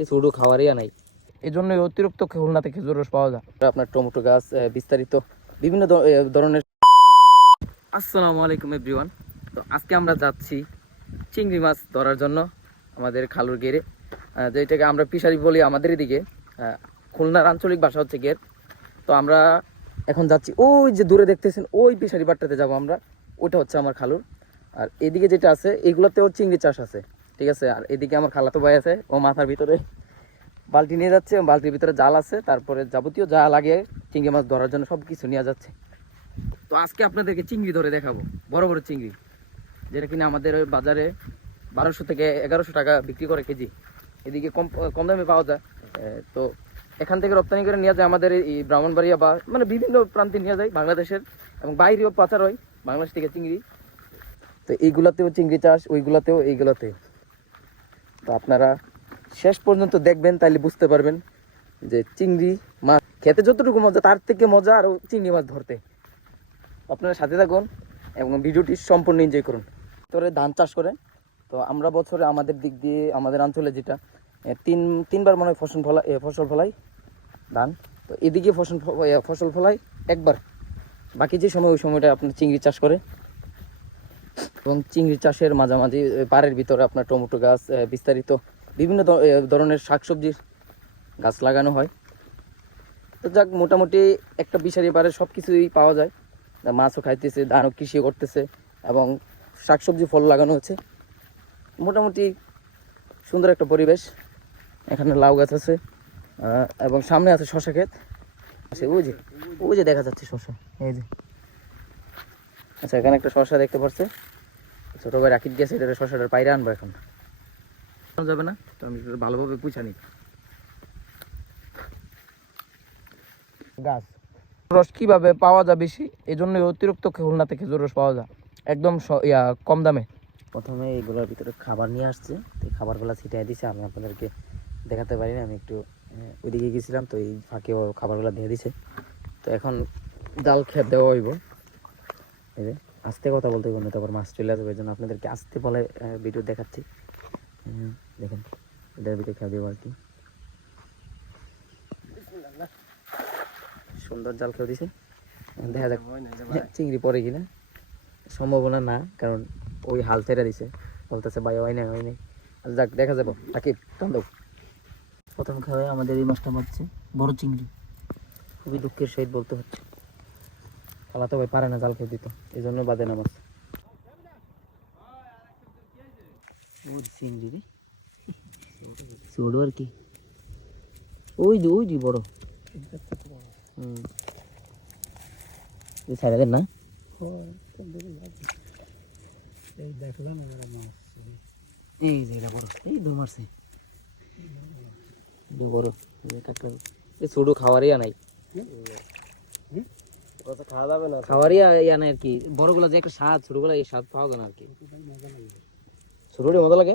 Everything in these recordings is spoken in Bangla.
এই ছোটো খাওয়ারই নাই। এই জন্য অতিরিক্ত খুলনাতে খেজুর রস পাওয়া যায়। আপনার টমেটো গাছ বিস্তারিত বিভিন্ন ধরনের আসসালামু আলাইকুম এভরিওয়ান। তো আজকে আমরা যাচ্ছি চিংড়ি মাছ ধরার জন্য আমাদের খালুর গেরে যেটাকে আমরা ফিশারি বলি আমাদের এদিকে। আহ, খুলনার আঞ্চলিক ভাষা হচ্ছে গের। তো আমরা এখন যাচ্ছি ওই যে দূরে দেখতেছেন ওই ফিশারি বাট্টাতে যাব আমরা। ওটা হচ্ছে আমার খালুর। আর এদিকে যেটা আছে এগুলোতেও চিংড়ি চাষ আছে। ঠিক আছে? আর এদিকে আমার খালাতো ভাই আছে, ও মাথার ভিতরে বালতি নিয়ে যাচ্ছে বালতির ভিতরে জাল আছে, তারপরে যাবতীয় যা লাগে চিংড়ি মাছ ধরার জন্য সব কিছু নিয়ে যাচ্ছে। তো আজকে আপনাদেরকে চিংড়ি ধরে দেখাবো, বড় বড় চিংড়ি, যেটা কিনা আমাদের ওই বাজারে বারোশো থেকে এগারোশো টাকা বিক্রি করে কেজি। এদিকে কম কম দামে পাওয়া যায়। তো এখান থেকে রপ্তানি করে নিয়ে যায় আমাদের এই ব্রাহ্মণবাড়িয়া বা মানে বিভিন্ন প্রান্তে নিয়ে যায় বাংলাদেশের এবং বাইরেও পাচার হয় বাংলাদেশ থেকে চিংড়ি। তো এইগুলাতেও চিংড়ি চাষ, ওইগুলাতেও এইগুলাতেও তো আপনারা শেষ পর্যন্ত দেখবেন তাহলে বুঝতে পারবেন যে চিংড়ি মাছ, খেতে যতটুকু মজা, তার থেকে মজা আরও চিংড়ি মাছ ধরতে। আপনারা সাথে থাকুন এবং ভিডিওটি সম্পূর্ণ এনজয় করুন। তোরে ধান চাষ করে তো আমরা বছরে আমাদের দিক দিয়ে, আমাদের অঞ্চলে যেটা তিন, তিনবার মনে হয় ফসল ফলা ফসল ফলাই ধান। তো এদিকে ফসল ফসল ফলাই একবার। বাকি যে সময়, ওই সময়টা আপনার চিংড়ি চাষ করে এবং চিংড়ি চাষের মাঝামাঝি পাড়ের ভিতরে আপনার টমেটো গাছ বিস্তারিত বিভিন্ন ধরনের শাকসবজির গাছ লাগানো হয়। তো যাক, মোটামুটি একটা বিশারি পাড়ে সব কিছুই পাওয়া যায়। মাছও খাইতেছে, ধানও কৃষি করতেছে এবং শাকসবজি, ফল লাগানো হচ্ছে। মোটামুটি সুন্দর একটা পরিবেশ। এখানে লাউ গাছ আছে এবং সামনে আছে শশা ক্ষেত। আছে, ওই যে ওই যে দেখা যাচ্ছে শশা, এই যে। আচ্ছা এখানে একটা শশা দেখতে পাচ্ছে ছোট ভাই রাখিত গেছে, এটা শশাটার পায়রা আনব এখন। যাবে না? তো আমি ভালোভাবে পুছা নিই। গাছ। রস কীভাবে পাওয়া যায় বেশি? এই জন্য অতিরিক্ত খুলনাতে খেজুর রস পাওয়া যায়। একদম ইয়া, কম দামে। প্রথমে এইগুলোর ভিতরে খাবার নিয়ে আসছে। তো এই খাবারগুলো ছিটিয়ে দিছে। আমি আপনাদেরকে দেখাতে পারিনি, আমি একটু ওইদিকে গেছিলাম। তো এই ফাঁকে খাবারগুলো দিয়ে দিছে। তো এখন ডাল খেপ দেওয়া হইব। এই আস্তে কথা বলতে বলতে তারপর মাছ চলে আসবে জন্য আপনাদেরকে আস্তে বলে ভিডিও দেখাচ্ছি। দেখেন এটার ভিতরে খেয়ে দেবো আর কি। সুন্দর জাল খেয়ে দিছে। দেখা যাক চিংড়ি পরে কিনা। সম্ভাবনা না কারণ ওই হাল ছেড়ে দিছে। বলতেছে ভাই হয় না হয় নাই। আচ্ছা যাক দেখা যাব। তাকে টান দাও। প্রথম খাওয়াই আমাদের এই মাছটা মারছে বড় চিংড়ি। খুবই দুঃখের সহিত বলতে হচ্ছে। খালাতো ভাই পারে না জাল খেয়ে দিত। এই জন্য বাদে না মাছ চিংড়ি রে। ছোট আর কি। ওই যে ওই যে বড়। হুম। এই ছাড়া দেন না। এই দেখলাম এই যে এটা বড়। এই দৌড় মারছে। বড়। এই ছোট খাওয়ারই নাই। খাওয়ারই ইয়া নাই আর কি। বড়গুলো যে একটা স্বাদ ছোটগুলো এই স্বাদ পাওয়া যায় না আর কি। ছোটটি মজা লাগে?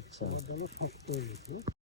আচ্ছা।